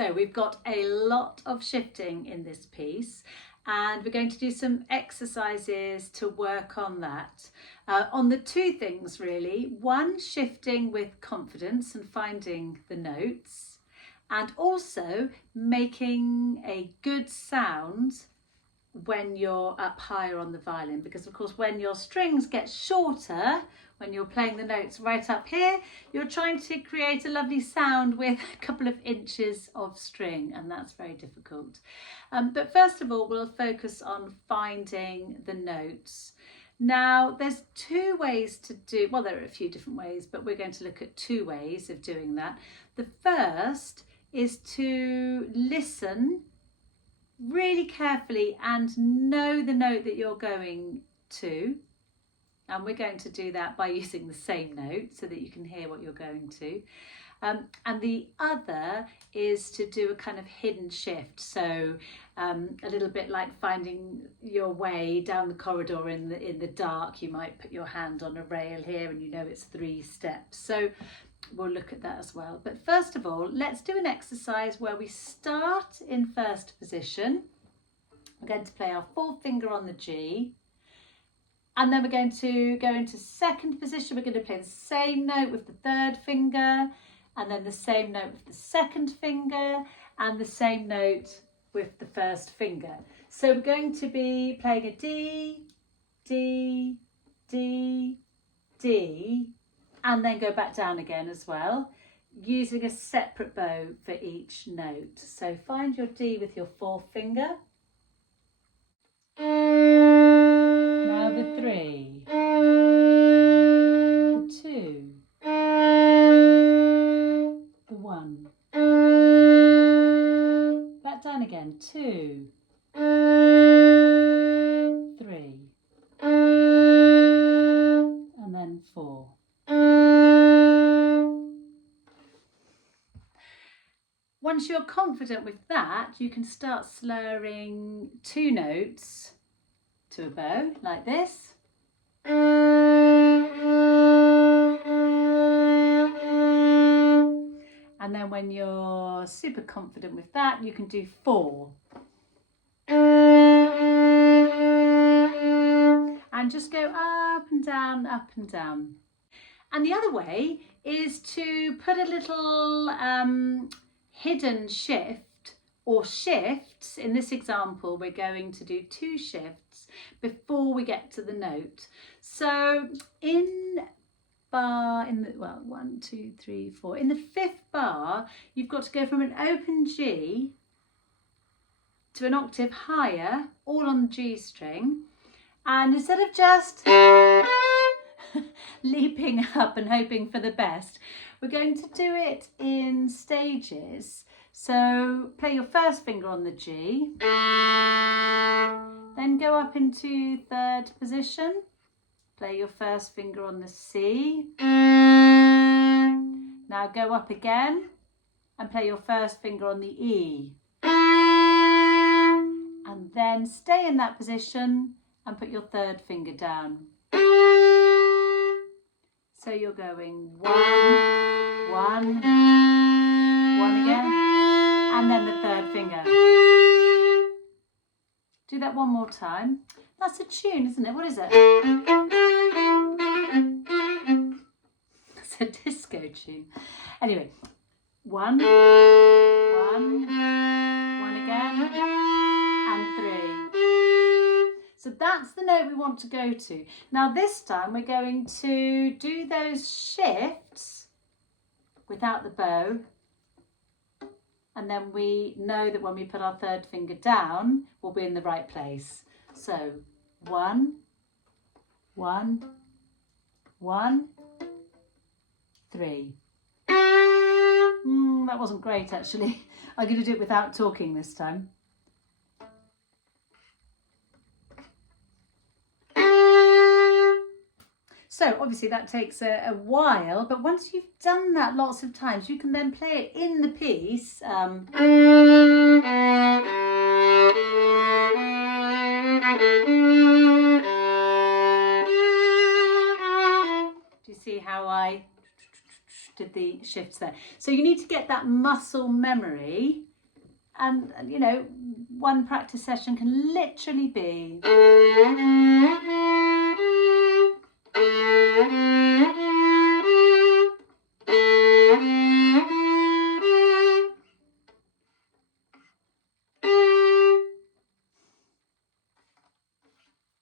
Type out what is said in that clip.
So we've got a lot of shifting in this piece, and we're going to do some exercises to work on that. On the two things really, one, shifting with confidence and finding the notes, and also making a good sound when you're up higher on the violin, because of course when your strings get shorter, when you're playing the notes right up here, you're trying to create a lovely sound with a couple of inches of string, and that's very difficult. But first of all, we'll focus on finding the notes. Now, there's two ways to do, well, there are a few different ways, but we're going to look at two ways of doing that. The first is to listen really carefully and know the note that you're going to. And we're going to do that by using the same note so that you can hear what you're going to. And the other is to do a kind of hidden shift. So a little bit like finding your way down the corridor in the dark. You might put your hand on a rail here and you know it's 3 steps. So we'll look at that as well. But first of all, let's do an exercise where we start in first position. We're going to play our 4th finger on the G. And then we're going to go into second position. We're going to play the same note with the 3rd finger, and then the same note with the 2nd finger, and the same note with the 1st finger. So we're going to be playing a D, D, D, D, and then go back down again as well, using a separate bow for each note. So find your D with your 4th finger. Now the 3, the 2, the 1. Back down again, 2, 3, and then 4. Once you're confident with that, you can start slurring 2 notes to a bow like this. And then when you're super confident with that, you can do 4. And just go up and down, up and down. And the other way is to put a little hidden shift or shifts. In this example, we're going to do 2 shifts before we get to the note. So in bar, in the 1, 2, 3, 4, in the 5th bar, you've got to go from an open G to an octave higher, all on the G string. And instead of just leaping up and hoping for the best, we're going to do it in stages. So play your 1st finger on the G, then go up into 3rd position, play your 1st finger on the C, now go up again and play your 1st finger on the E, and then stay in that position and put your 3rd finger down. So you're going 1, 1, 1 again, and then the 3rd finger. Do that one more time. That's a tune, isn't it? What is it? It's a disco tune. Anyway, 1, 1, 1 again, and 3. So that's the note we want to go to. Now this time we're going to do those shifts without the bow, and then we know that when we put our 3rd finger down, we'll be in the right place. So 1, 1, 1, 3. That wasn't great actually. I'm going to do it without talking this time. So obviously that takes a while, but once you've done that lots of times, you can then play it in the piece. Do you see how I did the shifts there? So you need to get that muscle memory And you know, one practice session can literally be